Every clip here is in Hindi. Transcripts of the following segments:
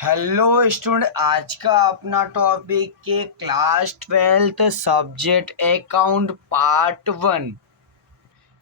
हेलो स्टूडेंट, आज का अपना टॉपिक के class 12th subject account part 1।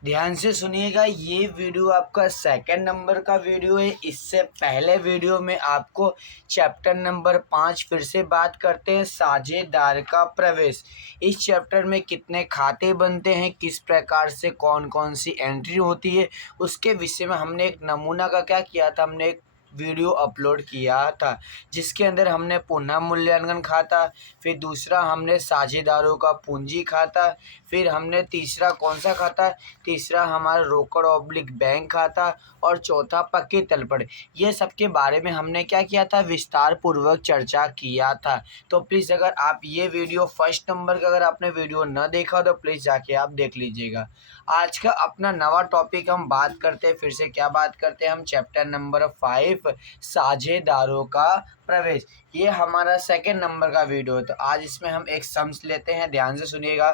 ध्यान से सुनिएगा, ये वीडियो आपका सेकंड नंबर का वीडियो है। इससे पहले वीडियो में आपको चैप्टर नंबर 5 फिर से बात करते हैं, साझेदार का प्रवेश। इस चैप्टर में कितने खाते बनते हैं, किस प्रकार से कौन कौन सी एंट्री होती है, उसके विषय में हमने एक नमूना का क्या किया था, हमने एक वीडियो अपलोड किया था जिसके अंदर हमने पुनः मूल्यांकन खाता, फिर दूसरा हमने साझेदारों का पूंजी खाता, फिर हमने तीसरा कौन सा खाता, तीसरा हमारा रोकड़ ऑब्लिक बैंक खाता, और चौथा पक्की तलपट। ये सब के बारे में हमने क्या किया था, विस्तार पूर्वक चर्चा किया था। तो प्लीज़ अगर आप ये वीडियो फर्स्ट नंबर का अगर आपने वीडियो न देखा तो प्लीज़ जाके आप देख लीजिएगा। आज का अपना नवा टॉपिक हम बात करते हैं, फिर से क्या बात करते हैं हम, चैप्टर नंबर 5 साझेदारों का प्रवेश। ये हमारा सेकंड नंबर का वीडियो है। तो आज इसमें हम एक सम्स लेते हैं, ध्यान से सुनिएगा।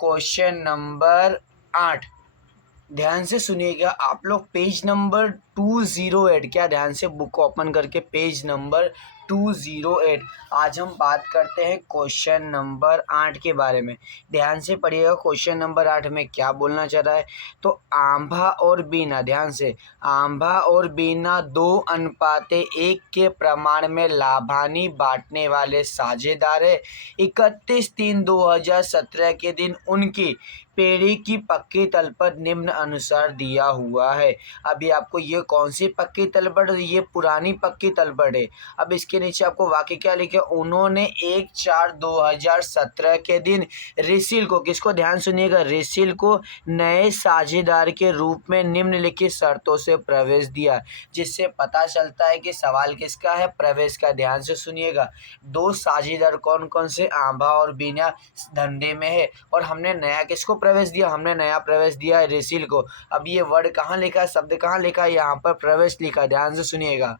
क्वेश्चन नंबर 8, ध्यान से सुनिएगा आप लोग, पेज नंबर 208। क्या ध्यान से बुक ओपन करके पेज नंबर 208। आज हम बात करते हैं क्वेश्चन नंबर 8 के बारे में। ध्यान से पढ़िएगा, क्वेश्चन नंबर 8 में क्या बोलना चाह रहा है। तो आंभा और बीना, ध्यान से, आंभा और बीना 2:1 के प्रमाण में लाभानी बांटने वाले साझेदार है। 31/3/2017 के दिन उनकी पेड़ी की पक्की तलपट निम्न अनुसार दिया हुआ है। अभी आपको ये कौन सी पक्की तलपट, ये पुरानी पक्की तलपट है। अब इसके नीचे आपको वाक्य क्या लिखे, उन्होंने 1/4/2017 के दिन रिसिल को, किसको, ध्यान सुनिएगा, रिसिल को नए साझेदार के रूप में निम्नलिखित शर्तों से प्रवेश दिया। जिससे पता चलता है कि सवाल किसका है, प्रवेश का। ध्यान से सुनिएगा, दो साझेदार कौन कौन से, आंभा और बीना धंधे में है, और हमने नया किसको प्रवेश दिया, हमने नया प्रवेश दिया है रिसिल को। अब ये वर्ड कहाँ लिखा है, शब्द कहाँ लिखा है, यहाँ पर प्रवेश लिखा है। ध्यान से सुनिएगा।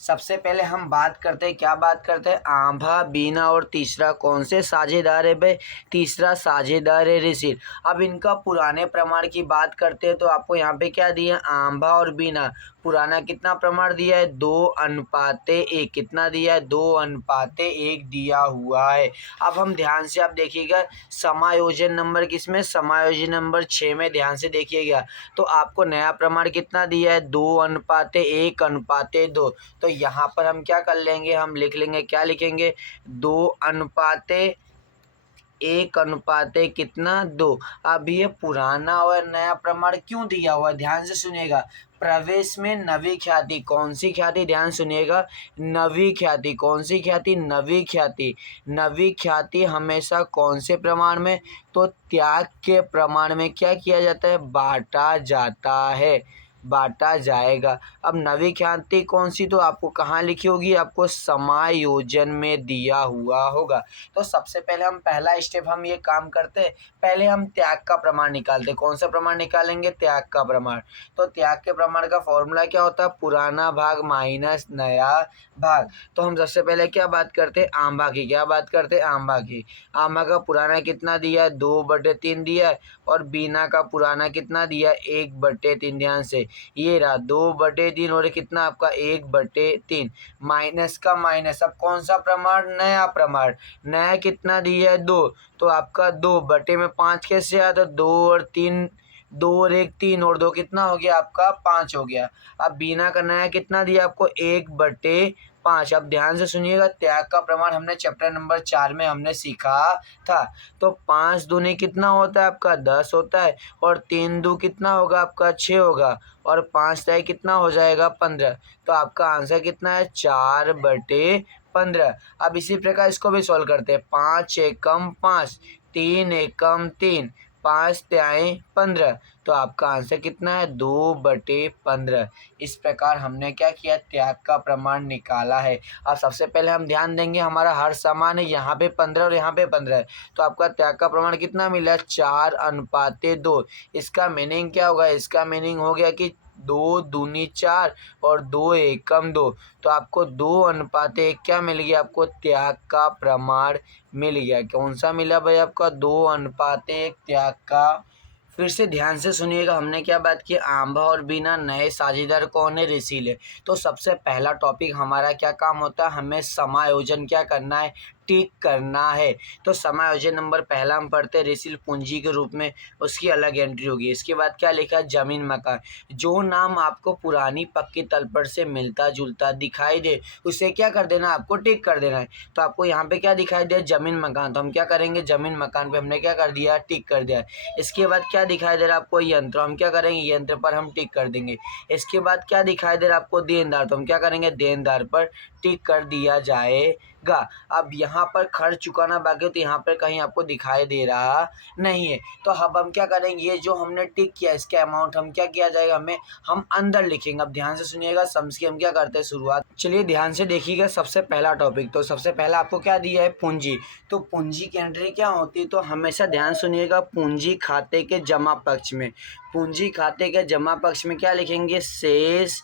सबसे पहले हम बात करते हैं, क्या बात करते हैं, आंभा बीना और तीसरा कौन से साझेदार है भाई, तीसरा साझेदार है रिसिल। अब इनका पुराने प्रमाण की बात करते हैं तो आपको यहाँ पे क्या दिया, आंभा और बीना पुराना कितना प्रमाण दिया है, 2:1। कितना दिया है, 2:1 दिया हुआ है। अब हम ध्यान से आप देखिएगा, समायोजन नंबर किसमें, समायोजन नंबर 6 में ध्यान से देखिएगा। तो आपको नया प्रमाण कितना दिया है, 2:1:2। तो यहाँ पर हम क्या कर लेंगे, हम लिख लेंगे, क्या लिखेंगे, 2:1 कितना, 2। अब ये पुराना और नया प्रमाण क्यों दिया हुआ है, ध्यान से सुनिएगा। प्रवेश में नवी ख्याति, कौन सी ख्याति, ध्यान सुनिएगा, नवी ख्याति। कौन सी ख्याति, नवी ख्याति। नवी ख्याति हमेशा कौन से प्रमाण में, तो त्याग के प्रमाण में क्या किया जाता है, बांटा जाता है, बांटा जाएगा। अब नवी ख्याति कौन सी, तो आपको कहाँ लिखी होगी, आपको समायोजन में दिया हुआ होगा। तो सबसे पहले हम पहला स्टेप हम ये काम करते हैं, पहले हम त्याग का प्रमाण निकालते हैं। कौन सा प्रमाण निकालेंगे, त्याग का प्रमाण। तो त्याग के प्रमाण का फॉर्मूला क्या होता है, पुराना भाग माइनस नया भाग। तो हम सबसे पहले क्या बात करते हैं, आंबा की, क्या बात करते हैं, आंबा की। आंबा का पुराना कितना दिया है, 2/3 दिया है, और बीना का पुराना कितना दिया है, 1/3। ध्यान से, ये रहा 2/3 और कितना आपका 1/3, माइनस का माइनस। अब कौन सा प्रमाण, नया प्रमाण। नया कितना दिया है, 2। तो आपका 2/5 कैसे आया, तो 2 और 3, 2 और 1 3, और 2 कितना हो गया आपका, 5 हो गया। अब बीना का नया कितना दिया आपको, 1/5। अब ध्यान से सुनिएगा, त्याग का प्रमाण हमने चैप्टर नंबर 4 में हमने सीखा था। तो 5 दूनी कितना होता है आपका, 10 होता है, और 3 दू कितना होगा आपका, 6 होगा, और 5 तय कितना हो जाएगा, 15। तो आपका आंसर कितना है, 4/15। अब इसी प्रकार इसको भी सॉल्व करते हैं, 5 एकम 5, 3 एकम 3, 5 त्याई 15। तो आपका आंसर कितना है, 2/15। इस प्रकार हमने क्या किया, त्याग का प्रमाण निकाला है। अब सबसे पहले हम ध्यान देंगे, हमारा हर समान है, यहाँ पे 15 और यहाँ पे 15 है। तो आपका त्याग का प्रमाण कितना मिला, 4:2। इसका मीनिंग क्या होगा, इसका मीनिंग हो गया कि 2 दूनी 4 और 2 एकम 2। तो आपको 2:1 क्या मिल गया, आपको त्याग का प्रमाण मिल गया। कौन सा मिला भाई आपका, 2:1 त्याग का। फिर से ध्यान से सुनिएगा, हमने क्या बात की, आंबा और बीना नए साझेदार कौन है, रिसिल है। तो सबसे पहला टॉपिक हमारा क्या काम होता है, हमें समायोजन क्या करना है, टिक करना है। तो समायोजन नंबर पहला हम पढ़ते हैं रिसिल पूंजी के रूप में, उसकी अलग एंट्री होगी। इसके बाद क्या लिखा है, जमीन मकान, जो नाम आपको पुरानी पक्की तलपट से मिलता जुलता दिखाई दे उसे क्या कर देना, आपको टिक कर देना है। तो आपको यहाँ पे क्या दिखाई दे, जमीन मकान, तो हम क्या करेंगे, जमीन मकान पे हमने क्या कर दिया, टिक कर दिया। इसके बाद क्या दिखाई दे रहा है आपको, यंत्र, हम क्या करेंगे, यंत्र पर हम टिक कर देंगे। इसके बाद क्या दिखाई दे रहा है आपको, देनदार, तो हम क्या करेंगे, देनदार पर टिक कर दिया जाएगा। अब यहाँ पर खर्च चुकाना बाकी है, तो यहाँ पर कहीं आपको दिखाई दे रहा नहीं है। तो अब हम क्या करेंगे, ये जो हमने टिक किया इसके अमाउंट हम क्या किया जाएगा, हम अंदर लिखेंगे। अब ध्यान से सुनिएगा, सम्स की हम क्या करते हैं शुरुआत। चलिए ध्यान से देखिएगा, सबसे पहला टॉपिक, तो सबसे पहला आपको क्या दिया है, पूंजी। तो पूंजी की एंट्री क्या होती है, तो हमेशा ध्यान सुनिएगा, पूंजी खाते के जमा पक्ष में, पूंजी खाते के जमा पक्ष में क्या लिखेंगे, शेष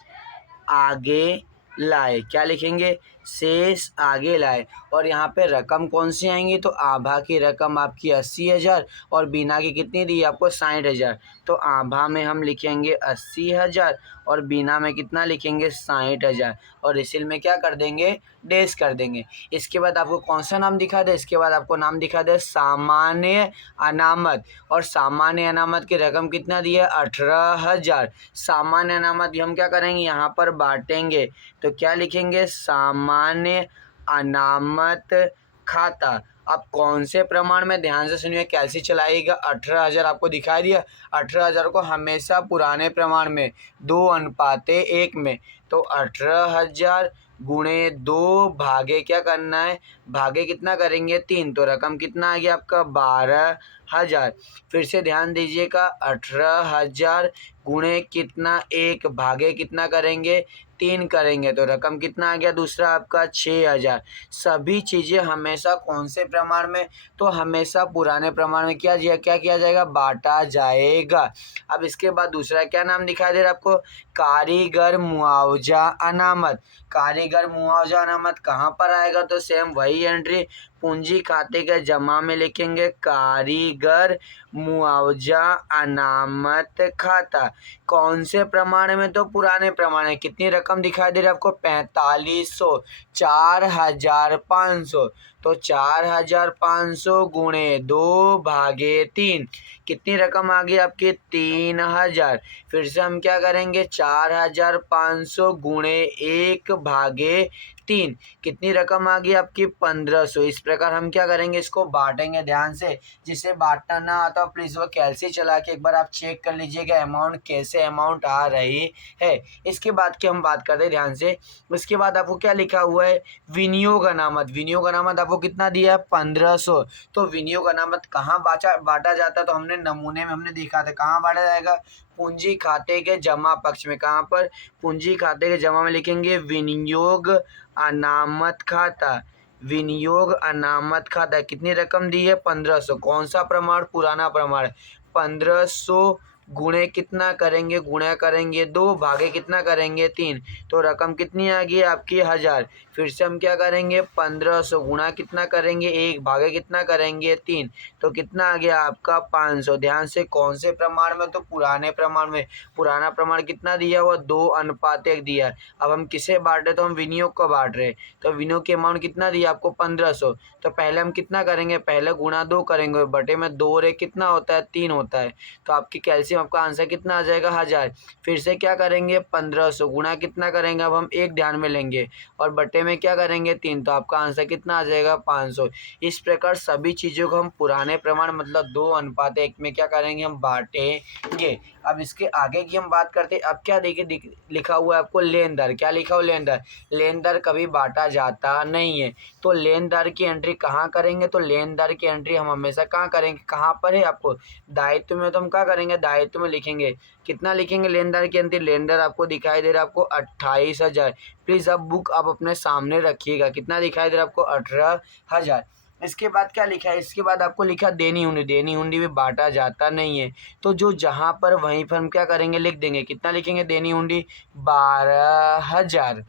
आगे लाए, क्या लिखेंगे, शेष आगे लाए। और यहाँ पे रकम कौन सी आएंगी, तो आभा की रकम आपकी 80,000 और बीना की कितनी दी आपको, 60,000। तो आभा में हम लिखेंगे 80,000 और बीना में कितना लिखेंगे, 60,000, और रिसिल में क्या कर देंगे, डैश कर देंगे। इसके बाद आपको कौन सा नाम दिखा दे, इसके बाद आपको नाम दिखा दे सामान्य अनामत, और सामान्य अनामत की रकम कितना दी है, 18,000। सामान्य अनामत भी हम क्या करेंगे, यहाँ पर बांटेंगे, तो क्या लिखेंगे, सामान्य अनामत खाता। अब कौन से प्रमाण में, ध्यान से सुनिए, कैसे चलाइएगा, 18,000 आपको दिखाई दिया, 18,000 को हमेशा पुराने प्रमाण में 2:1 में, तो 18,000 गुणे 2 भागे क्या करना है, भागे कितना करेंगे, 3, तो रकम कितना आ गया आपका, 12,000। फिर से ध्यान दीजिएगा, 18,000 गुणे कितना, 1 भागे कितना करेंगे, 3 करेंगे, तो रकम कितना आ गया दूसरा आपका, 6,000। सभी चीज़ें हमेशा कौन से प्रमाण में, तो हमेशा पुराने प्रमाण में क्या किया जाएगा, बांटा जाएगा। अब इसके बाद दूसरा क्या नाम दिखाई दे रहा है आपको, कारीगर मुआवजा अनामत। कारीगर मुआवजा अनामत कहाँ पर आएगा, तो सेम वही एंट्री, पूंजी खाते के जमा में लिखेंगे कारीगर मुआवजा अनामत खाता। कौन से प्रमाण में, तो पुराने प्रमाण में। कितनी रकम दिखाई दे रही है आपको, 4500, 4,500, तो 4,500 गुणे 2 भागे 3, कितनी रकम आ गई आपकी, 3,000। फिर से हम क्या करेंगे, 4,500 गुणे 1 भागे 3, कितनी रकम आ गई आपकी, 1,500। इस प्रकार हम क्या करेंगे, इसको बांटेंगे। ध्यान से, जिसे बांटना ना आता प्लीज़ वो कैलसी चला के एक बार आप चेक कर लीजिएगा अमाउंट कैसे अमाउंट आ रही है। इसके बाद की हम बात करते हैं ध्यान से। इसके बाद आपको क्या लिखा हुआ है, विनियोग अनामत। विनियोग अनामत आपको कितना दिया है, 1,500। तो विनियोग अनामत कहाँ बांटा जाता है, तो हमने नमूने में हमने देखा था, कहाँ बांटा जाएगा, पूंजी खाते के जमा पक्ष में। कहाँ पर, पूंजी खाते के जमा में लिखेंगे विनियोग अनामत खाता। विनियोग अनामत खाता, कितनी रकम दी है, 1,500। कौन सा प्रमाण, पुराना प्रमाण, 1,500 गुणे कितना करेंगे, गुणा करेंगे 2 भागे कितना करेंगे 3, तो रकम कितनी आ गई आपकी 1,000। फिर से हम क्या करेंगे, 1,500 गुणा कितना करेंगे 1 भागे कितना करेंगे 3, तो कितना आ गया आपका 500। ध्यान से, कौन से प्रमाण में, तो पुराने प्रमाण में। पुराना प्रमाण कितना दिया हुआ, 2:1 दिया है। अब हम किसे बांट रहे, तो हम विनियोग को बांट रहे हैं, तो विनियोग की अमाउंट कितना दिया आपको, 1,500। तो पहले हम कितना करेंगे, पहले गुणा 2 करेंगे, बटे में 2 रे कितना होता है, 3 होता है, तो आपकी कैल्शियम आपका आंसर कितना आ जाएगा, 1,000। फिर से क्या करेंगे, 1,500 गुणा कितना करेंगे, अब हम 1 ध्यान में लेंगे और बटे में क्या करेंगे 3, तो आपका आंसर कितना आ जाएगा, 500। इस प्रकार सभी चीज़ों को हम पुराने प्रमाण मतलब 2:1 में क्या करेंगे, हम बांटेंगे। अब इसके आगे की हम बात करते हैं। अब क्या देखिए लिखा हुआ है आपको, लेनदार। क्या लिखा हुआ, लेनदार। लेनदार कभी बांटा जाता नहीं है, तो लेनदार की एंट्री कहाँ करेंगे, तो लेनदार की एंट्री हम हमेशा कहाँ करेंगे, कहाँ पर है आपको, दायित्व में। तो हम क्या करेंगे, दायित्व में लिखेंगे। कितना लिखेंगे लेनदार की एंट्री, लेनदार आपको दिखाई दे रहा है आपको 28,000। प्लीज़ अब बुक आप अपने सामने रखिएगा, कितना दिखाई दे रहा है आपको, 18,000। इसके बाद क्या लिखा है, इसके बाद आपको लिखा देनी हुंडी। देनी हुंडी भी बांटा जाता नहीं है, तो जो जहाँ पर वहीं पर हम क्या करेंगे, लिख देंगे। कितना लिखेंगे, देनी हुंडी 12,000।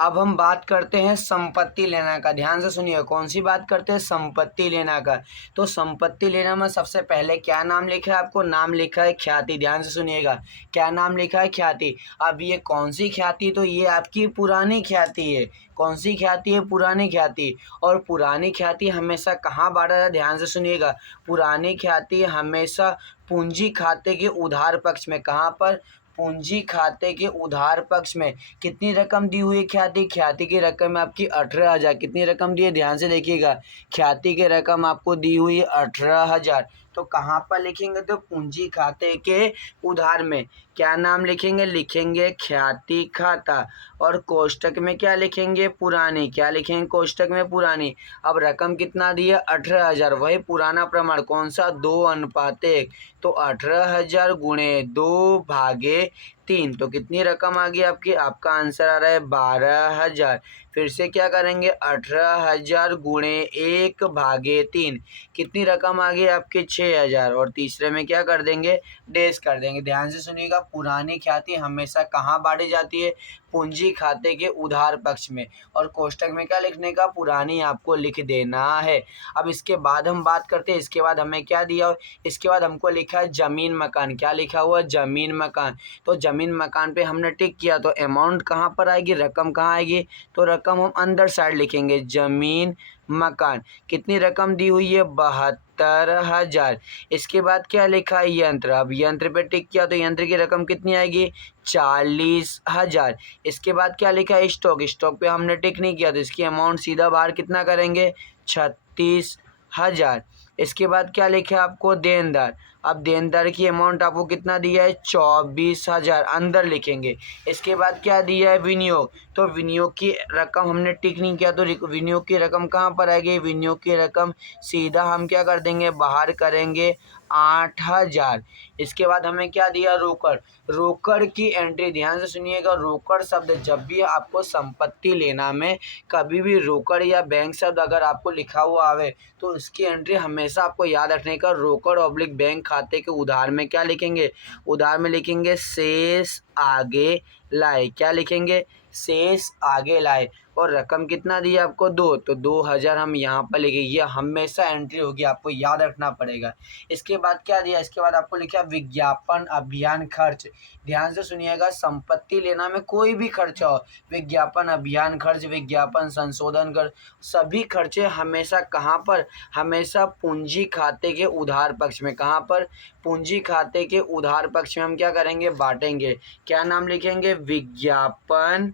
अब हम बात करते हैं संपत्ति लेना का। ध्यान से सुनिए, कौन सी बात करते हैं? संपत्ति लेना का। तो संपत्ति लेना में सबसे पहले क्या नाम लिखा है आपको? नाम लिखा है ख्याति। ध्यान से सुनिएगा, क्या नाम लिखा है? ख्याति। अब ये कौन सी ख्याति? तो ये आपकी पुरानी ख्याति है। कौन सी ख्याति है? पुरानी ख्याति। और पुरानी ख्याति हमेशा कहाँ बांटा जाता है? ध्यान से सुनिएगा, पुरानी ख्याति हमेशा पूंजी खाते के उधार पक्ष में। कहाँ पर? पूंजी खाते के उधार पक्ष में। कितनी रकम दी हुई है ख्याति? ख्याति की रकम है आपकी 18,000। कितनी रकम दी है? ध्यान से देखिएगा, ख्याति की रकम आपको दी हुई है 18,000। तो कहाँ पर लिखेंगे? तो पूंजी खाते के उधार में। क्या नाम लिखेंगे? लिखेंगे ख्याति खाता। और कोष्टक में क्या लिखेंगे? पुरानी। क्या लिखेंगे कोष्टक में? पुरानी। अब रकम कितना दी है? 18,000। वही पुराना प्रमाण, कौन सा? 2:1। तो 18,000 गुणे 2/3। तो कितनी रकम आ गई आपकी? आपका आंसर आ रहा है 12,000। फिर से क्या करेंगे? 18,000 गुणे 1/3। कितनी रकम आ गई आपकी? 6,000। और तीसरे में क्या कर देंगे? डैश कर देंगे। ध्यान से सुनिएगा, पुरानी ख्याति हमेशा कहाँ बांटी जाती है? पूंजी खाते के उधार पक्ष में। और कोष्टक में क्या लिखने का? पुरानी आपको लिख देना है। अब इसके बाद हम बात करते हैं, इसके बाद हमें क्या दिया? इसके बाद हमको लिखा है जमीन मकान। क्या लिखा हुआ? जमीन मकान। तो जमीन मकान पे हमने टिक किया, तो अमाउंट कहाँ पर आएगी? रकम कहाँ आएगी? तो रकम हम अंदर साइड लिखेंगे, जमीन मकान। कितनी रकम दी हुई है? 72,000। इसके बाद क्या लिखा है? यंत्र। अब यंत्र पे टिक किया, तो यंत्र की रकम कितनी आएगी? 40,000। इसके बाद क्या लिखा है? स्टॉक। स्टॉक पे हमने टिक नहीं किया, तो इसकी अमाउंट सीधा बाहर कितना करेंगे? 36,000। इसके बाद क्या लिखा है आपको? देनदार। अब देनदार की अमाउंट आपको कितना दिया है? 24,000। अंदर लिखेंगे। इसके बाद क्या दिया है? विनियोग। तो विनियोग की रकम हमने टिक नहीं किया, तो विनियोग की रकम कहाँ पर आएगी? विनियोग की रकम सीधा हम क्या कर देंगे? बाहर करेंगे, 8,000। इसके बाद हमें क्या दिया? रोकड़। रोकड़ की एंट्री, ध्यान से सुनिएगा, रोकड़ शब्द जब भी आपको संपत्ति लेना में कभी भी रोकड़ या बैंक शब्द अगर आपको लिखा हुआ आवे, तो उसकी एंट्री हमेशा आपको याद रखने का, रोकड़ ऑब्लिक बैंक खाते के उधार में क्या लिखेंगे? उधार में लिखेंगे शेष आगे लाए। क्या लिखेंगे? शेष आगे लाए। और रकम कितना दी आपको? 2। तो 2,000 हम यहाँ पर लिखेंगे। ये हमेशा एंट्री होगी, आपको याद रखना पड़ेगा। इसके बाद क्या दिया? इसके बाद आपको लिखा विज्ञापन अभियान खर्च। ध्यान से सुनिएगा, संपत्ति लेना में कोई भी खर्चा हो, विज्ञापन अभियान खर्च, विज्ञापन संशोधन खर्च, सभी खर्चे हमेशा कहाँ पर? हमेशा पूंजी खाते के उधार पक्ष में। कहाँ पर? पूंजी खाते के उधार पक्ष में हम क्या करेंगे? बांटेंगे। क्या नाम लिखेंगे? विज्ञापन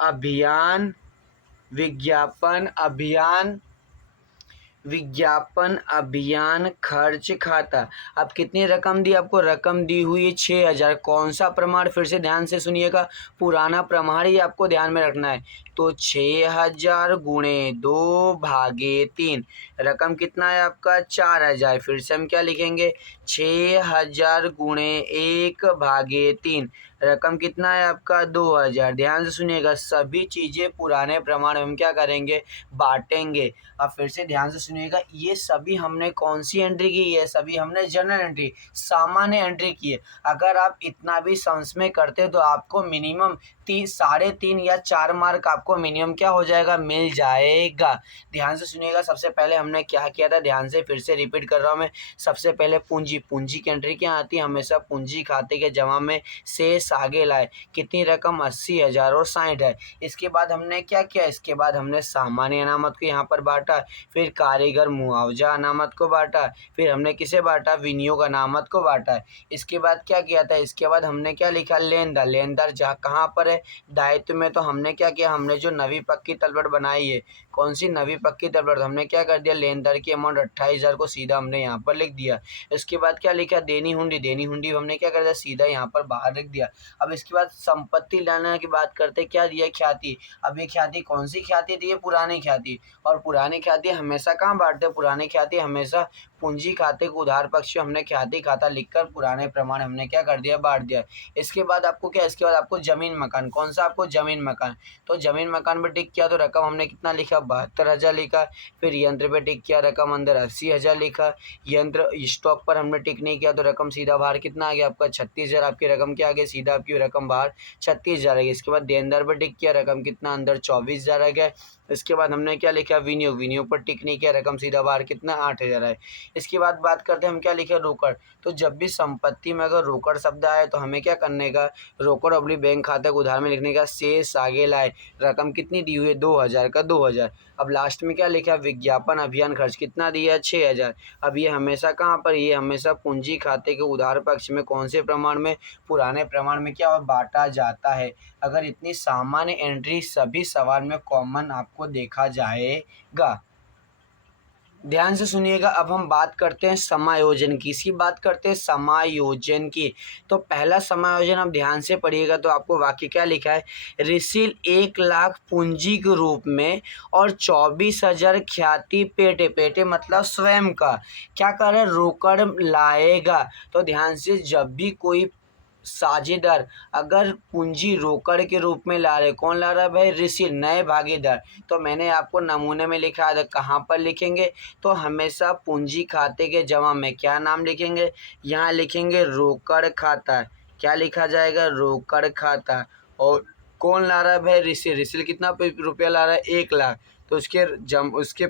अभियान। विज्ञापन अभियान, विज्ञापन अभियान खर्च खाता। अब कितनी रकम दी आपको? रकम दी हुई है 6,000। कौन सा प्रमाण? फिर से ध्यान से सुनिएगा, पुराना प्रमाण ही आपको ध्यान में रखना है। तो 6,000 गुणे 2/3। रकम कितना है आपका? 4,000। फिर से हम क्या लिखेंगे? 6,000 गुणे 1/3। रकम कितना है आपका? 2,000। ध्यान से सुनिएगा, सभी चीज़ें पुराने प्रमाण हम क्या करेंगे? बांटेंगे। अब फिर से ध्यान से सुनिएगा, ये सभी हमने कौन सी एंट्री की है? सभी हमने जनरल एंट्री, सामान्य एंट्री की है। अगर आप इतना भी सम्स में करते तो आपको मिनिमम 3.5 या 4 मार्क आपको मिनिमम क्या हो जाएगा? मिल जाएगा। ध्यान से सुनिएगा, सबसे पहले हमने क्या किया था? ध्यान से फिर से रिपीट कर रहा हूँ मैं। सबसे पहले पूंजी। पूंजी की एंट्री क्या आती है? हमेशा पूंजी खाते के जमा में शेष आगे लाए। कितनी रकम? 80,000 और 60 है। इसके बाद हमने क्या किया? इसके बाद हमने सामान्य अनामत को यहाँ पर बांटा, फिर कारीगर मुआवजा अनामत को बांटा, फिर हमने किसे बांटा? विनियोग अनामत को बांटा। इसके बाद क्या किया था? इसके बाद हमने क्या लिखा? लेनदार। लेनदार जहाँ कहाँ पर है? दायित्व में। तो हमने क्या किया? हमने जो नवी पक्की तलपट बनाई है, कौन सी नवी पक्की तलपट? हमने क्या कर दिया? लेनदार की अमाउंट 28,000 को सीधा हमने यहाँ पर लिख दिया। इसके बाद क्या लिखा? देनी हुंडी। देनी हुंडी हमने क्या कर दिया? सीधा यहाँ पर बाहर लिख दिया। अब इसके बाद संपत्ति लेने की बात करते, क्या दिया? ख्याति। अब ये ख्याति कौन सी ख्याति दी है? पुरानी ख्याति। और पुरानी ख्याति हमेशा कहाँ बांटते हैं? पुरानी ख्याति हमेशा पूंजी खाते को उधार पक्ष में हमने ख्याति खाता लिखकर पुराने प्रमाण हमने क्या कर दिया, बांट दिया। इसके बाद आपको क्या, इसके बाद आपको जमीन मकान, कौन सा आपको जमीन मकान, तो जमीन मकान पर टिक किया तो रकम हमने कितना लिखा, 72,000 लिखा। फिर यंत्र पे टिक किया, रकम अंदर 80,000 लिखा। यंत्र स्टॉक पर हमने टिक नहीं किया तो रकम सीधा बाहर कितना आ गया आपका, 36,000। आपकी रकम क्या आ गई, सीधा आपकी रकम बाहर 36,000 आ गई। इसके बाद देनदार पर टिक किया, रकम कितना अंदर 24,000 आ गया। इसके बाद हमने क्या लिखा, विनियोग, विनियोग पर टिक नहीं किया, रकम सीधा बाहर कितना 8,000 है। इसके बाद बात करते हैं हम क्या लिखे, रोकड़। तो जब भी संपत्ति में अगर रोकड़ शब्द आए तो हमें क्या करने का, रोकड़ अपनी बैंक खाते को उधार में लिखने का, शेष आगे लाए, रकम कितनी दी हुई है, 2,000 का 2,000। अब लास्ट में क्या लिखा, विज्ञापन अभियान खर्च कितना दिया, 6,000। अब ये हमेशा कहाँ पर, ये हमेशा पूंजी खाते के उधार पक्ष में कौन से प्रमाण में, पुराने प्रमाण में क्या बांटा जाता है। अगर इतनी सामान्य एंट्री सभी सवाल में कॉमन आपको देखा जाएगा। ध्यान से सुनिएगा। अब हम बात करते हैं समायोजन की, इसकी बात करते हैं समायोजन की। तो पहला समायोजन आप ध्यान से पढ़िएगा तो आपको वाक्य क्या लिखा है, रिसिल 1,00,000 पूंजी के रूप में और 24,000 ख्याति पेटे, पेटे मतलब स्वयं का क्या कर रहा है, रोकड़ लाएगा। तो ध्यान से, जब भी कोई साझेदार अगर पूंजी रोकड़ के रूप में ला रहे, कौन ला रहा है भाई, ऋषि, नए भागीदार। तो मैंने आपको नमूने में लिखा है, कहाँ पर लिखेंगे, तो हमेशा पूंजी खाते के जमा में क्या नाम लिखेंगे, यहाँ लिखेंगे रोकड़ खाता। क्या लिखा जाएगा, रोकड़ खाता। और कौन ला रहा है भाई, ऋषि, ऋषि कितना रुपया ला रहा है, 1,00,000। तो उसके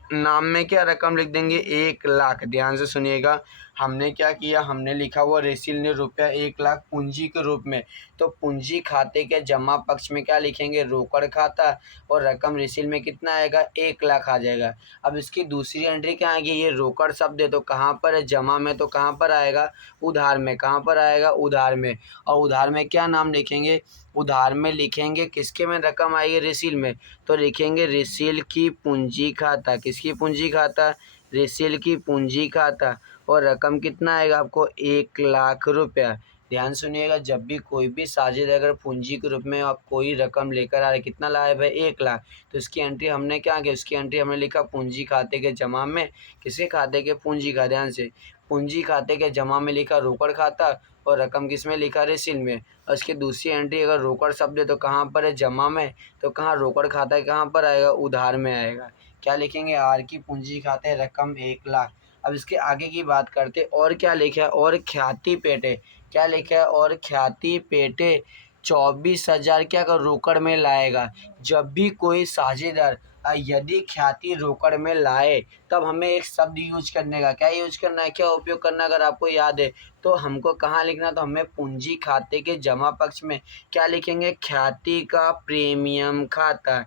नाम में क्या रकम लिख देंगे, 1,00,000। ध्यान से सुनिएगा, हमने क्या किया, हमने लिखा हुआ रेसिल ने रुपया 1,00,000 पूंजी के रूप में, तो पूंजी खाते के जमा पक्ष में क्या लिखेंगे, रोकड़ खाता, और रकम रेसिल में कितना आएगा, 1,00,000 आ जाएगा। अब इसकी दूसरी एंट्री क्या आएगी, ये रोकड़ शब्द है तो कहाँ पर है, जमा में, तो कहाँ पर आएगा, उधार में। कहाँ पर आएगा, उधार में। और उधार में क्या नाम लिखेंगे, उधार में लिखेंगे किसके में रकम आएगी, रेसिल में, तो लिखेंगे रेसिल की पूंजी खाता। किसकी पूंजी खाता, रेसिल की पूंजी खाता। और रकम कितना आएगा आपको, 1,00,000 रुपया। ध्यान सुनिएगा, जब भी कोई भी साझेदार अगर पूंजी के रूप में आप कोई रकम लेकर आ रहे, कितना लाए भाई, 1,00,000, तो इसकी एंट्री हमने क्या की, उसकी एंट्री हमने लिखा पूंजी खाते के जमा में, किसके खाते के, पूंजी का। ध्यान से, पूंजी खाते के जमा में लिखा रोकड़ खाता, और रकम किस में लिखा, रेसिल में। और इसकी दूसरी एंट्री अगर रोकड़ शब्द है तो कहाँ पर है, जमा में, तो कहाँ, रोकड़ खाता कहाँ पर आएगा, उधार में आएगा। क्या लिखेंगे, आर की पूंजी खाते रकम 1,00,000। अब इसके आगे की बात करते, और क्या लिखा है, और ख्याति पेटे। क्या लिखा है, और ख्याति पेटे 24,000 क्या कर, रोकड़ में लाएगा। जब भी कोई साझेदार यदि ख्याति रोकड़ में लाए, तब हमें एक शब्द यूज करने का, क्या यूज करना है, क्या उपयोग करना है, अगर आपको याद है तो हमको कहाँ लिखना, तो हमें पूंजी खाते के जमा पक्ष में क्या लिखेंगे, ख्याति का प्रीमियम खाता।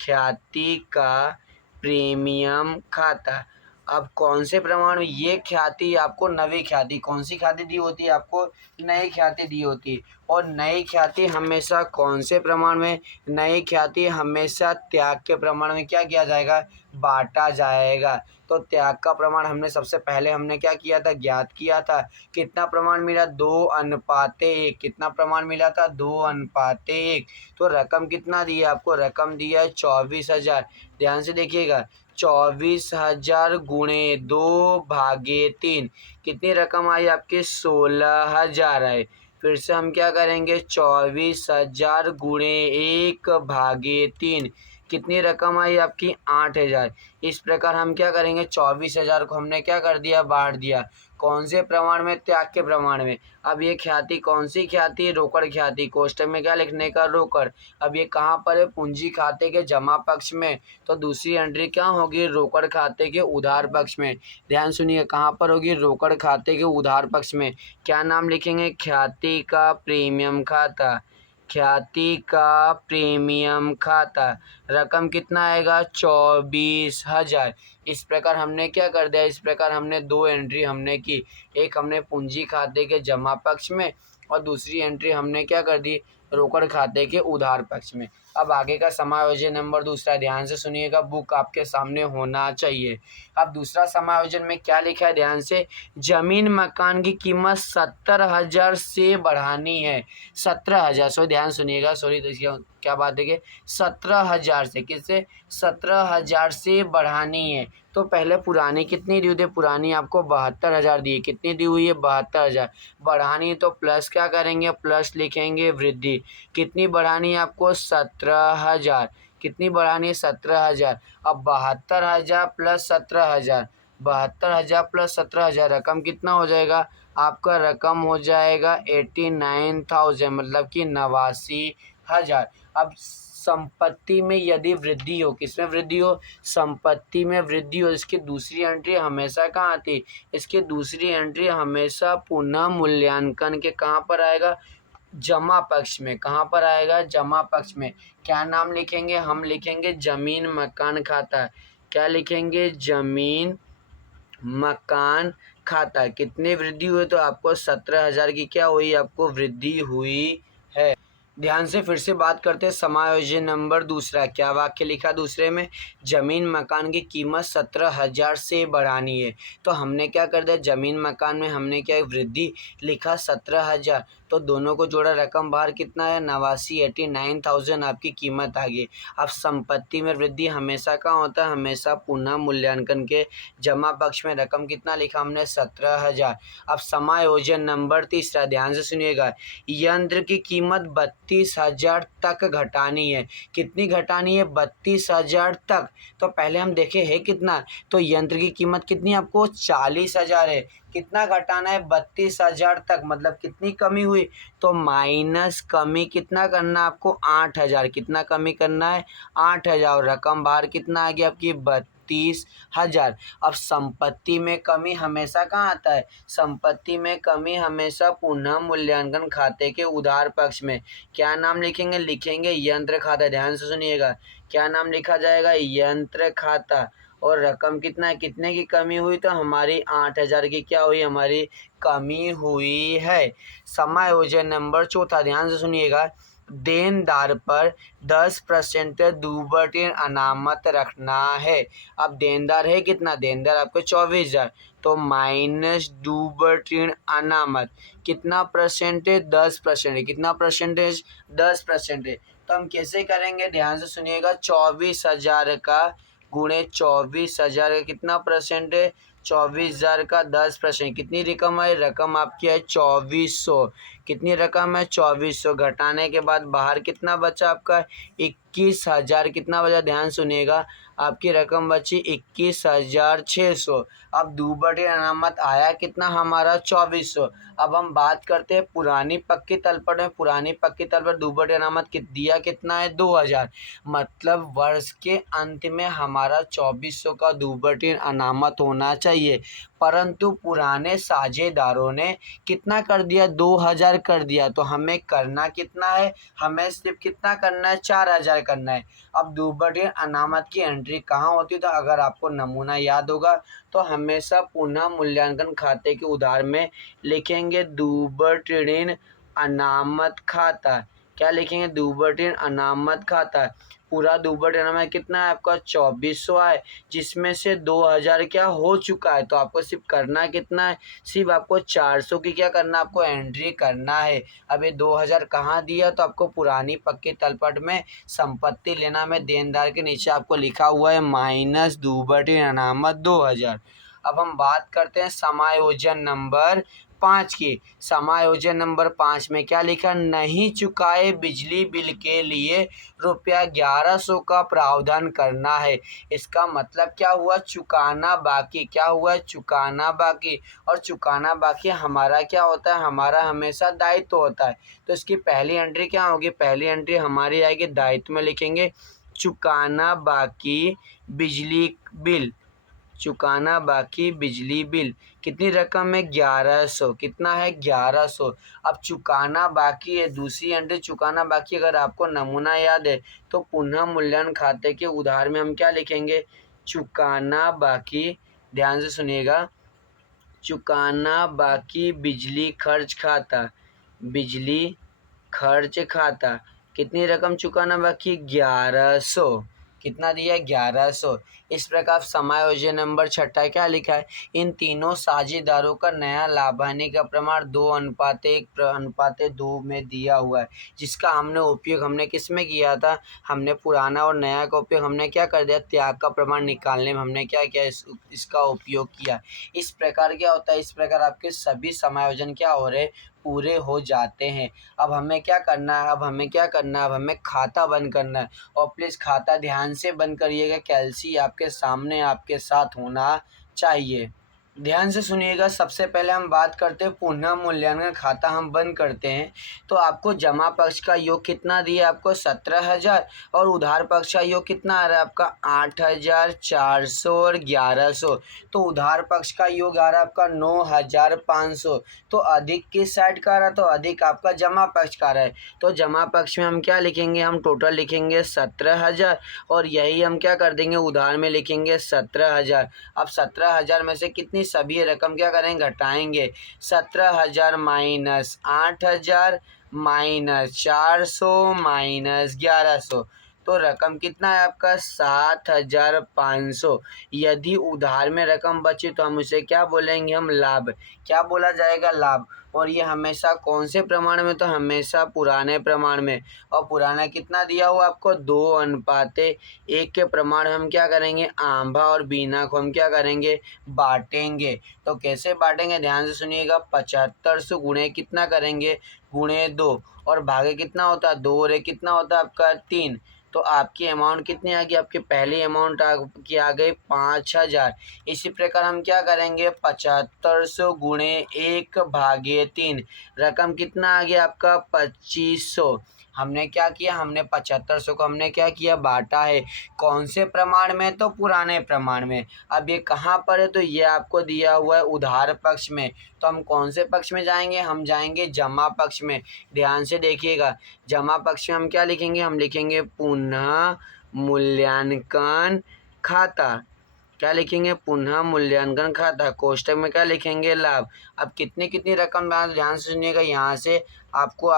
ख्याति का प्रीमियम खाता। अब कौन से प्रमाण में, ये ख्याति आपको नवी ख्याति, कौन सी ख्याति दी होती है आपको, नई ख्याति दी होती है। और नई ख्याति हमेशा कौन से प्रमाण में, नई ख्याति हमेशा त्याग के प्रमाण में क्या किया जाएगा, बांटा जाएगा। तो त्याग का प्रमाण हमने सबसे पहले हमने क्या किया था, ज्ञात किया था। कितना प्रमाण मिला, 2:1। कितना प्रमाण मिला था, 2:1। तो रकम कितना दिया आपको, रकम दिया है 24,000। ध्यान से देखिएगा, 24,000 गुणे 2/3, कितनी रकम आई आपके, 16,000 आए। फिर से हम क्या करेंगे, 24,000 गुणे 1/3, कितनी रकम आई आपकी, 8,000। इस प्रकार हम क्या करेंगे, 24,000 को हमने क्या कर दिया, बांट दिया। कौन से प्रमाण में, त्याग के प्रमाण में। अब ये ख्याति कौन सी ख्याति, रोकड़ ख्याति। कोष्टक में क्या लिखने का, रोकड़। अब ये कहाँ पर है, पूंजी खाते के जमा पक्ष में, तो दूसरी एंट्री क्या होगी, रोकड़ खाते के उधार पक्ष में। ध्यान सुनिए, कहाँ पर होगी, रोकड़ खाते के उधार पक्ष में। क्या नाम लिखेंगे, ख्याति का प्रीमियम खाता। ख्याति का प्रीमियम खाता। रकम कितना आएगा, 24,000। इस प्रकार हमने क्या कर दिया, इस प्रकार हमने दो एंट्री हमने की। एक हमने पूंजी खाते के जमा पक्ष में, और दूसरी एंट्री हमने क्या कर दी, रोकड़ खाते के उधार पक्ष में। अब आगे का समायोजन नंबर दूसरा, ध्यान से सुनिएगा, बुक आपके सामने होना चाहिए। अब दूसरा समायोजन में क्या लिखा है, ध्यान से, जमीन मकान की कीमत 70,000 से बढ़ानी है। 17,000, सो ध्यान सुनिएगा, सॉरी, तो इसकी क्या बात है कि 17,000 से, किससे, 17,000 से बढ़ानी है। तो पहले पुरानी कितनी दी थी, पुरानी आपको 72,000 दी है, कितनी दी हुई है 72,000। बढ़ानी है तो प्लस क्या करेंगे, प्लस लिखेंगे वृद्धि, कितनी बढ़ानी है आपको 17,000, कितनी बढ़ानी है 17,000। अब 72,000 प्लस 17,000, 72,000 प्लस 17,000 रकम कितना हो जाएगा, आपका रकम हो जाएगा 89,000, मतलब कि 89,000। अब संपत्ति में यदि वृद्धि हो, किसमें वृद्धि हो, संपत्ति में वृद्धि हो, इसकी दूसरी एंट्री हमेशा कहाँ आती, इसकी दूसरी एंट्री हमेशा पुनः मूल्यांकन के कहाँ पर आएगा, जमा पक्ष में। कहाँ पर आएगा, जमा पक्ष में। क्या नाम लिखेंगे, हम लिखेंगे जमीन मकान खाता। क्या लिखेंगे, जमीन मकान खाता। कितनी वृद्धि हुई, तो आपको 17,000 की क्या हुई, आपको वृद्धि हुई है। ध्यान से फिर से बात करते हैं, समायोजन नंबर दूसरा। क्या वाक्य लिखा दूसरे में, जमीन मकान की कीमत 17,000 से बढ़ानी है। तो हमने क्या कर दिया, जमीन मकान में हमने क्या वृद्धि लिखा 17,000, तो दोनों को जोड़ा, रकम बाहर कितना है 89,000 आपकी कीमत आ गई। अब संपत्ति में वृद्धि हमेशा कहाँ होता है, हमेशा पुनः मूल्यांकन के जमा पक्ष में। रकम कितना लिखा हमने 17,000। अब समायोजन नंबर तीसरा, ध्यान से सुनिएगा, यंत्र की कीमत 32,000 तक घटानी है। कितनी घटानी है, 32,000 तक। तो पहले हम देखें है कितना, तो यंत्र की कीमत कितनी आपको 40,000 है, कितना घटाना है 32,000 तक, मतलब कितनी कमी हुई, तो माइनस कमी कितना करना है आपको 8,000, कितना कमी करना है 8,000, और रकम बाहर कितना आ गया आपकी 32,000। अब संपत्ति में कमी हमेशा कहाँ आता है, संपत्ति में कमी हमेशा पुनः मूल्यांकन खाते के उधार पक्ष में। क्या नाम लिखेंगे, लिखेंगे यंत्र खाता। ध्यान से सुनिएगा, क्या नाम लिखा जाएगा, यंत्र खाता। और रकम कितना है, कितने की कमी हुई, तो हमारी 8,000 की क्या हुई, हमारी कमी हुई है। समायोजन नंबर चौथा, ध्यान से सुनिएगा, देनदार पर 10% दुर्बटीन अनामत रखना है। अब देनदार है कितना, देनदार आपको 24,000, तो माइनस दुर्बटीन अनामत कितना परसेंट है, 10% है। कितना परसेंटेज, 10% है। तो हम कैसे करेंगे, ध्यान से सुनिएगा, 24,000 का गुणे 24,000 का कितना परसेंट है, 24,000 का 10%। कितनी रकम है, रकम आपकी है 2400। कितनी रकम है 2400, घटाने के बाद बाहर कितना बचा आपका 21,000। कितना बचा, ध्यान सुनिएगा, आपकी रकम बची 21,600। अब दुर्बटीन अनामत आया कितना हमारा 2400। अब हम बात करते हैं पुरानी पक्की तलपट में। पुरानी पक्की तलपट दुर्बटीन अनामत दिया कितना है 2,000, मतलब वर्ष के अंत में हमारा 2400 का दुर्बटीन अनामत होना चाहिए। परंतु पुराने साझेदारों ने कितना कर दिया, 2,000 कर दिया। तो हमें करना कितना है, हमें सिर्फ कितना करना है, 4,000 करना है। अब दुर्बटीन अनामत की एंट्री कहाँ होती है, तो अगर आपको नमूना याद होगा तो हमेशा पुनः मूल्यांकन खाते के उधार में लिखेंगे दुर्बटीन अनामत खाता। क्या लिखेंगे, दुर्बटीन अनामत खाता। पूरा दुर्बटीन अनामत कितना है आपका 2400 है, जिसमें से 2,000 क्या हो चुका है। तो आपको सिर्फ करना कितना है, सिर्फ आपको 400 की क्या करना, आपको एंट्री करना है। अब ये 2,000 कहाँ दिया, तो आपको पुरानी पक्की तलपट में संपत्ति लेना में देनदार के नीचे आपको लिखा हुआ है माइनस दुर्बटीन अनामत 2,000। अब हम बात करते हैं समायोजन नंबर 5 की। समायोजन नंबर 5 में क्या लिखा, नहीं चुकाए बिजली बिल के लिए रुपया 1,100 का प्रावधान करना है। इसका मतलब क्या हुआ, चुकाना बाकी। क्या हुआ, चुकाना बाकी। और चुकाना बाकी हमारा क्या होता है, हमारा हमेशा दायित्व होता है। तो इसकी पहली एंट्री क्या होगी, पहली एंट्री हमारी आएगी दायित्व में, लिखेंगे चुकाना बाकी बिजली बिल। चुकाना बाकी बिजली बिल कितनी रकम है 1,100। कितना है 1,100। अब चुकाना बाकी है, दूसरी एंट्री चुकाना बाकी। अगर आपको नमूना याद है तो पुनः मूल्यांकन खाते के उधार में हम क्या लिखेंगे, चुकाना बाकी। ध्यान से सुनिएगा, चुकाना बाकी बिजली खर्च खाता। बिजली खर्च खाता कितनी रकम चुकाना बाकी 1,100। कितना दिया है 1100। इस प्रकार समायोजन नंबर 6 क्या लिखा है, इन तीनों साझेदारों का नया लाभ हानि का प्रमाण 2:1:2 में दिया हुआ है, जिसका हमने उपयोग हमने किस में किया था, हमने पुराना और नया का उपयोग हमने क्या कर दिया, त्याग का प्रमाण निकालने में हमने क्या किया, इसका उपयोग किया। इस प्रकार क्या होता है, इस प्रकार आपके सभी समायोजन क्या हो रहे, पूरे हो जाते हैं। अब हमें क्या करना है, अब हमें खाता बंद करना है। और प्लीज़ खाता ध्यान से बंद करिएगा, कैलसी आपके सामने आपके साथ होना चाहिए। ध्यान से सुनिएगा। सबसे पहले हम बात करते हैं पुनः मूल्यांकन खाता हम बंद करते हैं, तो आपको जमा पक्ष का योग कितना दिया, आपको 17,000 और उधार पक्ष का योग कितना आ रहा है आपका 8,400 और 1,100। तो उधार पक्ष का योग आ रहा है आपका 9,500। तो अधिक किस साइड का आ रहा है, तो अधिक आपका जमा पक्ष का आ रहा है। तो जमा पक्ष में हम क्या लिखेंगे, हम टोटल लिखेंगे 17,000 और यही हम क्या कर देंगे, उधार में लिखेंगे 17,000। अब 17,000 में से कितनी सभी रकम क्या करेंगे, घटाएंगे। 17,000 माइनस 8,000 माइनस 400 माइनस 1,100, तो रकम कितना है आपका 7,500। यदि उधार में रकम बची तो हम उसे क्या बोलेंगे, हम लाभ, क्या बोला जाएगा, लाभ। और ये हमेशा कौन से प्रमाण में, तो हमेशा पुराने प्रमाण में। और पुराना कितना दिया हुआ आपको 2:1 के प्रमाण हम क्या करेंगे, आंभा और बीना को हम क्या करेंगे, बांटेंगे। तो कैसे बांटेंगे, ध्यान से सुनिएगा। 75 गुणे कितना करेंगे, गुणे 2 और भागे कितना होता है 2 और 1 कितना होता है आपका 3। तो आपकी अमाउंट कितनी आ गई, आपकी पहली अमाउंट की आ गई 5,000। इसी प्रकार हम क्या करेंगे, 7500 गुणे 1 भागे 3, रकम कितना आ गया आपका 2500। हमने क्या किया, हमने 7500 को हमने क्या किया, बांटा है। कौन से प्रमाण में, तो पुराने प्रमाण में। अब ये कहाँ पर है, तो ये आपको दिया हुआ है उधार पक्ष में। तो हम कौन से पक्ष में जाएंगे, हम जाएंगे जमा पक्ष में। ध्यान से देखिएगा, जमा पक्ष में हम क्या लिखेंगे, हम लिखेंगे पुनः मूल्यांकन खाता। क्या लिखेंगे, पुनः मूल्यांकन खाता। कोष्टक में क्या लिखेंगे, लाभ। अब कितनी कितनी रकम, ध्यान से सुनिएगा। यहाँ से आपको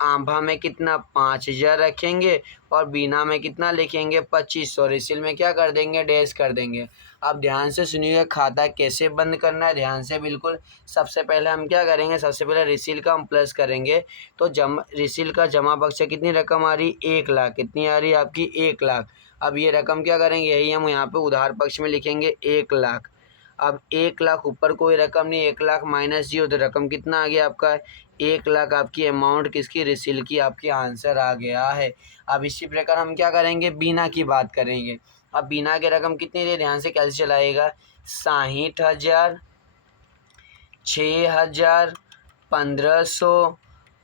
आंभा में कितना 5,000 रखेंगे और बीना में कितना लिखेंगे 2500 और इसिल में क्या कर देंगे, डैश कर देंगे। अब ध्यान से सुनिएगा, खाता कैसे बंद करना है, ध्यान से बिल्कुल। सबसे पहले हम क्या करेंगे, सबसे पहले रिसील का हम प्लस करेंगे। तो रिसील का जमा पक्ष से कितनी रकम आ रही, 1 लाख। कितनी आ रही है आपकी 1 लाख। अब ये रकम क्या करेंगे, यही हम यहाँ पे उधार पक्ष में लिखेंगे 1 लाख। अब 1 लाख ऊपर कोई रकम नहीं, 1 लाख माइनस 0, तो रकम कितना आ गया आपका 1 लाख। आपकी अमाउंट किसकी, रिसील की आपकी आंसर आ गया है। अब इसी प्रकार हम क्या करेंगे, बीना की बात करेंगे। अब बीना की रकम कितनी दे, ध्यान से कैसे चलाएगा। 60,000, 6,000, 1,500,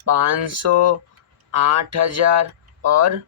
500, 8,000 और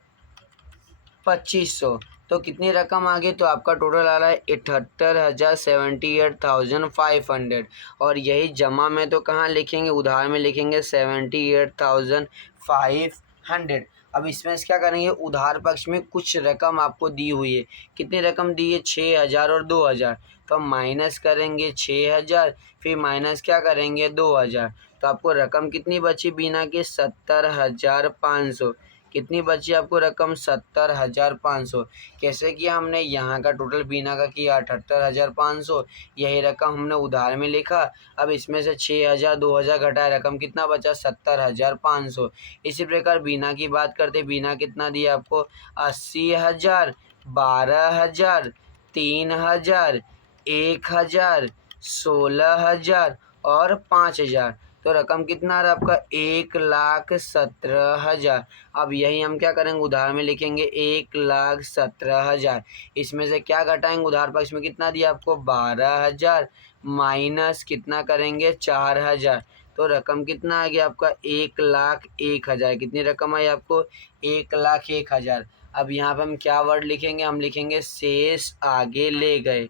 2500। तो कितनी रकम आ गई, तो आपका टोटल आ रहा है 78,000 78,500। और यही जमा में तो कहाँ लिखेंगे, उधार में लिखेंगे 78,500। अब इसमें से क्या करेंगे, उधार पक्ष में कुछ रकम आपको दी हुई है। कितनी रकम दी है, 6,000 और 2,000। तो हम माइनस करेंगे 6,000, फिर माइनस क्या करेंगे 2,000। तो आपको रकम कितनी बची बीना की, 70,500। कितनी बची आपको रकम, 70,500। कैसे किया हमने, यहाँ का टोटल बीना का किया 78,500, यही रकम हमने उधार में लिखा। अब इसमें से 6,000 2,000 घटाया, रकम कितना बचा 70,500। इसी प्रकार बीना की बात करते, बीना कितना दिया आपको 80,000, 12,000, 3,000, 1,000, 16,000 और 5,000। तो रकम कितना आ रहा है आपका 1,17,000। अब यही हम क्या करेंगे, उधार में लिखेंगे 1,17,000। इसमें से क्या घटाएंगे, उधार पक्ष में कितना दिया आपको 12,000 माइनस कितना करेंगे 4,000। तो रकम कितना आ गया आपका 1,01,000। कितनी रकम आई आपको 1,01,000। अब यहाँ पे हम क्या वर्ड लिखेंगे, हम लिखेंगे शेष आगे ले गए,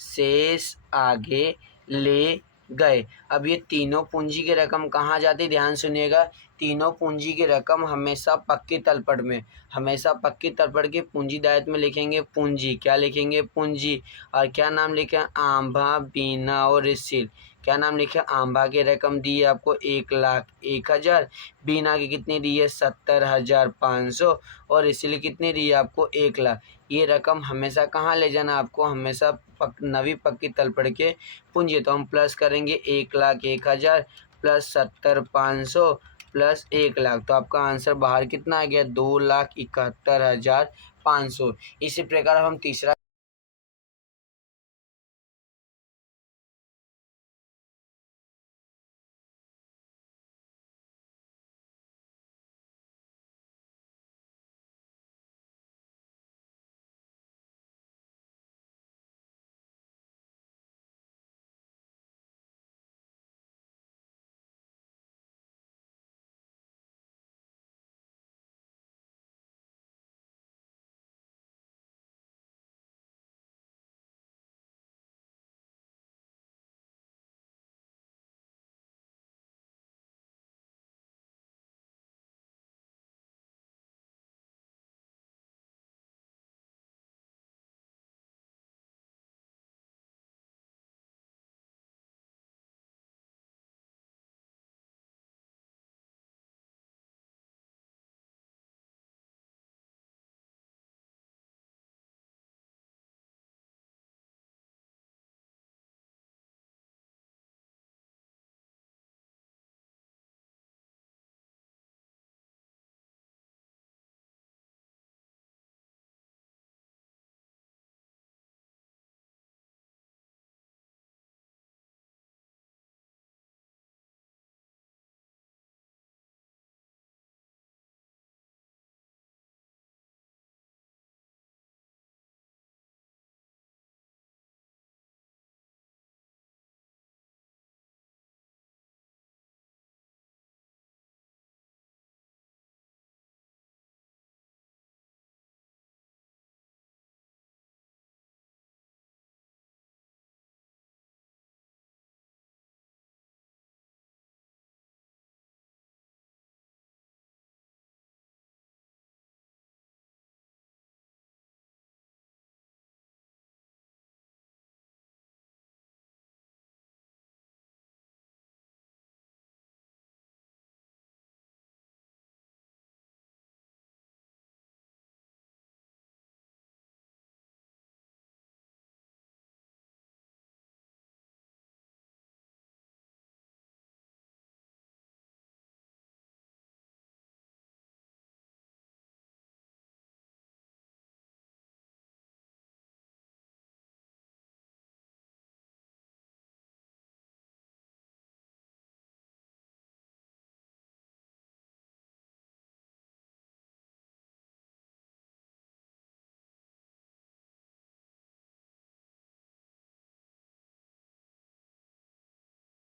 शेष आगे ले गए। अब ये तीनों पूंजी की रकम कहाँ जाती, ध्यान सुनिएगा। तीनों पूंजी की रकम हमेशा पक्की तलपट में, हमेशा पक्की तलपट के पूंजी दायित्व में लिखेंगे पूंजी। क्या लिखेंगे, पूंजी। और क्या नाम लिखें, आंभा, बीना और रिसील। क्या नाम लिखे, आंबा की रकम दी है आपको 1,01,000, बीना की कितनी दी है 70,500 और इसलिए कितनी दी है आपको 1,00,000। ये रकम हमेशा कहाँ ले जाना आपको, हमेशा नवी पक्की तल पढ़ के पूंजी। तो हम प्लस करेंगे 1,01,000 प्लस 70,500 प्लस 1,00,000, तो आपका आंसर बाहर कितना आ गया 2,71,500। इसी प्रकार हम तीसरा